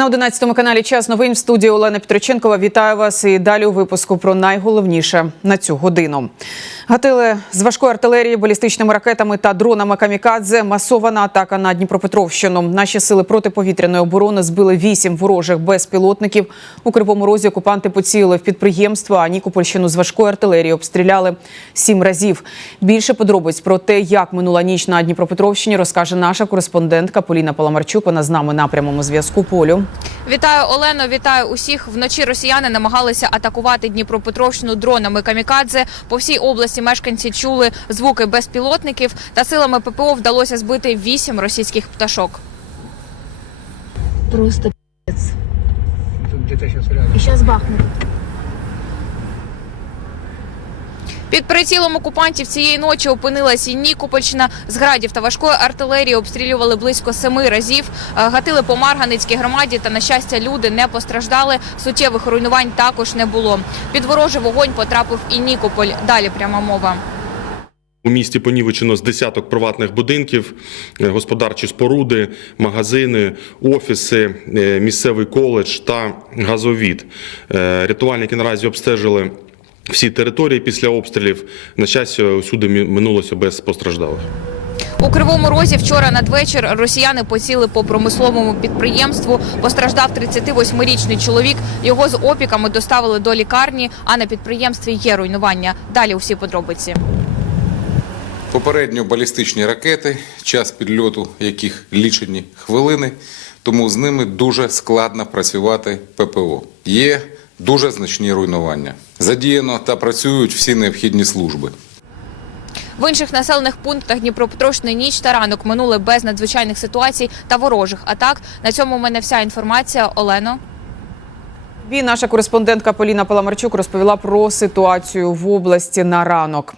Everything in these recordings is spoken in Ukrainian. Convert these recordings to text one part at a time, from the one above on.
На 11 каналі час новин в студії Олена Петриченкова. Вітаю вас і далі у випуску про найголовніше на цю годину. Гатили з важкої артилерії, балістичними ракетами та дронами камікадзе. Масована атака на Дніпропетровщину. Наші сили протиповітряної оборони збили вісім ворожих безпілотників. У кривому розі окупанти поцілили в підприємство. А Нікопольщину з важкої артилерії обстріляли сім разів. Більше подробиць про те, як минула ніч на Дніпропетровщині, розкаже наша кореспондентка Поліна Паламарчук. Вона з нами на прямому зв'язку. Полю. Вітаю Олено, вітаю усіх. Вночі росіяни намагалися атакувати Дніпропетровщину дронами камікадзе. По всій області мешканці чули звуки безпілотників, та силами ППО вдалося збити вісім російських пташок. Просто пи***ц. Тут где-то сейчас рядом. И сейчас бахнет. Під прицілом окупантів цієї ночі опинилась і Нікопольщина. З градів та важкої артилерії обстрілювали близько семи разів. Е, Гатили по Марганицькій громаді. Та на щастя, люди не постраждали. Суттєвих руйнувань також не було. Під ворожий вогонь потрапив і Нікополь. Далі пряма мова. У місті понівечено з десяток приватних будинків, е, господарчі споруди, магазини, офіси, е, місцевий коледж та газовід. Рятувальники наразі обстежили всі території після обстрілів. На щастя, усюди минулося без постраждалих. У Кривому Розі вчора надвечір росіяни поціли по промисловому підприємству. Постраждав 38-річний чоловік. Його з опіками доставили до лікарні. А на підприємстві є руйнування. Далі усі подробиці. Попередньо балістичні ракети, час підльоту яких лічені хвилини, тому з ними дуже складно працювати ППО. Є дуже значні руйнування. Задіяно та працюють всі необхідні служби. В інших населених пунктах Дніпропетровщини ніч та ранок минули без надзвичайних ситуацій та ворожих атак. На цьому у мене вся інформація. Олено. І наша кореспондентка Поліна Паламарчук розповіла про ситуацію в області на ранок.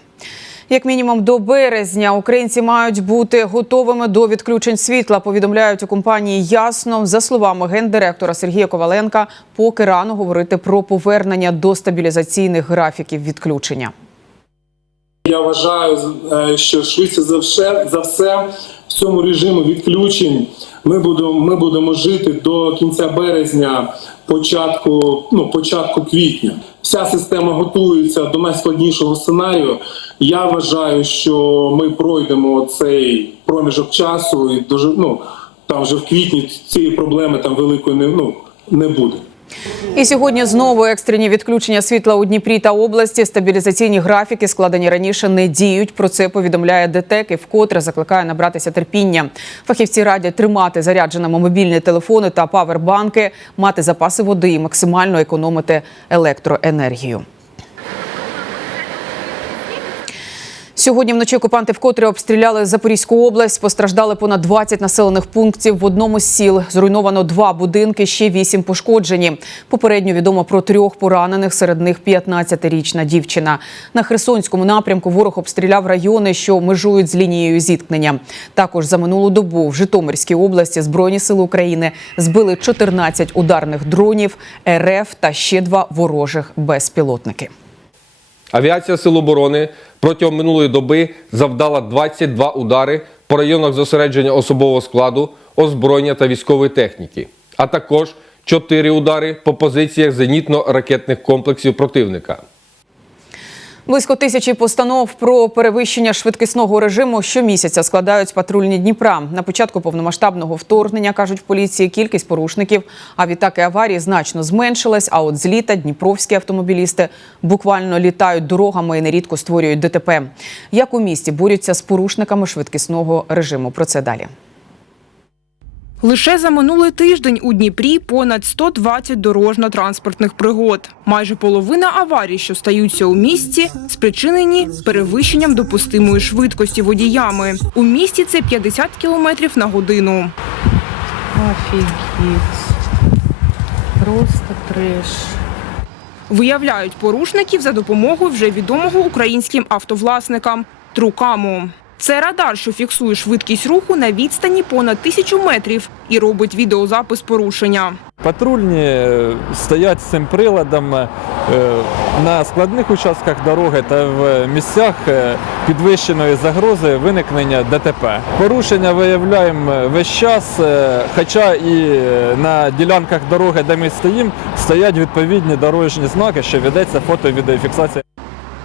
Як мінімум до березня українці мають бути готовими до відключень світла. Повідомляють у компанії ясно. За словами гендиректора Сергія Коваленка, поки рано говорити про повернення до стабілізаційних графіків відключення. Я вважаю, е, що швидше за все, за все в цьому режимі відключень ми будемо, ми будемо жити до кінця березня, початку, ну, початку квітня. Вся система готується до найскладнішого сценарію. Я вважаю, що ми пройдемо цей проміжок часу і дуже ну там вже в квітні цієї проблеми там великої не, ну, не буде. І сьогодні знову екстрені відключення світла у Дніпрі та області. Стабілізаційні графіки, складені раніше, не діють. Про це повідомляє ДТЕК і вкотре закликає набратися терпіння. Фахівці радять тримати зарядженими мобільні телефони та павербанки, мати запаси води і максимально економити електроенергію. Сьогодні вночі окупанти вкотре обстріляли Запорізьку область. Постраждали понад 20 населених пунктів. В одному з сіл зруйновано два будинки, ще вісім пошкоджені. Попередньо відомо про трьох поранених, серед них 15-річна дівчина. На Херсонському напрямку ворог обстріляв райони, що межують з лінією зіткнення. Також за минулу добу в Житомирській області Збройні сили України збили 14 ударних дронів РФ та ще два ворожих безпілотники. Авіація Сил оборони протягом минулої доби завдала 22 удари по районах зосередження особового складу, озброєння та військової техніки, а також 4 удари по позиціях зенітно-ракетних комплексів противника. Близько тисячі постанов про перевищення швидкісного режиму щомісяця складають патрульні Дніпра. На початку повномасштабного вторгнення кажуть в поліції, кількість порушників, а відтак аварії значно зменшилась. А от з літа дніпровські автомобілісти буквально літають дорогами і нерідко створюють ДТП. Як у місті борються з порушниками швидкісного режиму? Про це далі. Лише за минулий тиждень у Дніпрі понад 120 дорожньо-транспортних пригод. Майже половина аварій, що стаються у місті, спричинені перевищенням допустимої швидкості водіями. У місті це 50 км на годину. Офигеть. Просто трэш. Виявляють порушників за допомогою вже відомого українським автовласникам – трукаму. Це радар, що фіксує швидкість руху на відстані понад тисячу метрів і робить відеозапис порушення. Патрульні е, стоять з цим приладом е, на складних участках дороги та в місцях е, підвищеної загрози виникнення ДТП. Порушення виявляємо весь час, хоча і на ділянках дороги, де ми стоїмо, стоять відповідні дорожні знаки, що ведеться фото-відеофіксація.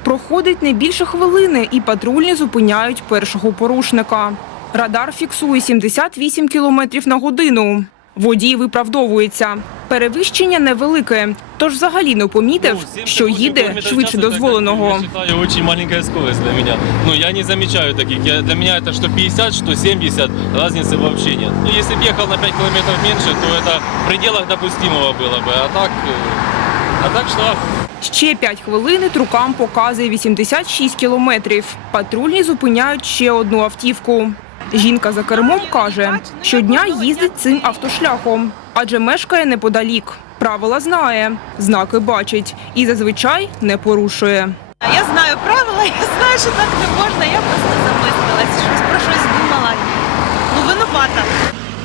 Проходить не більше хвилини, і патрульні зупиняють першого порушника. Радар фіксує 78 км на годину. Водій виправдовується. Перевищення невелике, тож взагалі не помітив, що їде швидше дозволеного. Я считаю, очень маленькая скорость для меня. Ну, я не замечаю таких. Я, для меня это что 50, что 70, разницы вообще нет. Ну, если бы ехал на 5 километров меньше, то это в пределах допустимого было бы. А так, э, а так штраф. Ще 5 хвилин трукам показує 86 кілометрів. Патрульні зупиняють ще одну автівку. Жінка за кермом каже, щодня їздить цим автошляхом, адже мешкає неподалік. Правила знає, знаки бачить і зазвичай не порушує. Я знаю правила, я знаю, що так не можна. Я просто замислилась,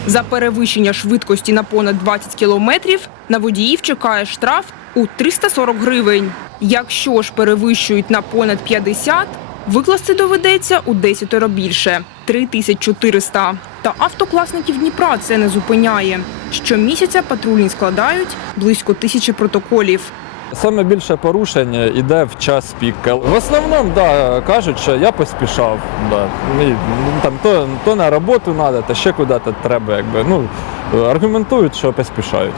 За перевищення швидкості на понад 20 кілометрів на водіїв чекає штраф у 340 гривень. Якщо ж перевищують на понад 50, викласти доведеться у 10 більше – 3400. Та автокласників Дніпра це не зупиняє. Щомісяця патрульні складають близько тисячі протоколів. Саме більше порушень йде в час пік. В основному да, кажуть, що я поспішав. Да. І, ну, там, то, то на роботу треба, то ще куди-то треба. Якби. Ну, аргументують, що поспішають.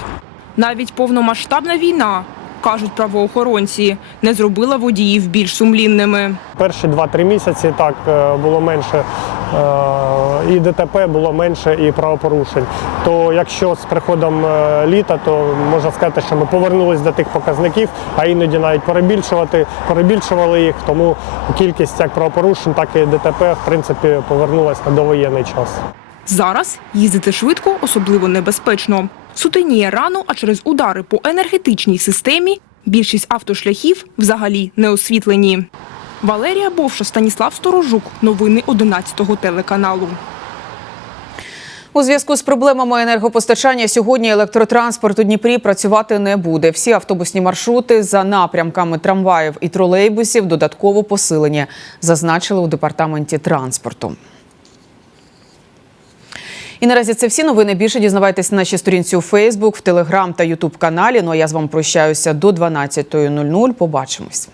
Навіть повномасштабна війна, кажуть правоохоронці, не зробила водіїв більш сумлінними. Перші 2-3 місяці так е, було менше е, і ДТП було менше, і правопорушень. То якщо з приходом е, літа, то можна сказати, що ми повернулись до тих показників, а іноді навіть перебільшувати, перебільшували їх. Тому кількість як правопорушень, так і ДТП в принципі повернулась на довоєнний час. Зараз їздити швидко особливо небезпечно. Сутеніє рано, а через удари по енергетичній системі більшість автошляхів взагалі не освітлені. Валерія Бовша, Станіслав Сторожук. Новини 11 телеканалу. У зв'язку з проблемами енергопостачання сьогодні електротранспорт у Дніпрі працювати не буде. Всі автобусні маршрути за напрямками трамваїв і тролейбусів додатково посилені, зазначили у департаменті транспорту. І наразі це всі новини. Більше дізнавайтесь на нашій сторінці у Фейсбук, в Телеграм та Ютуб каналі. Ну а я з вами прощаюся до 12.00. Побачимось.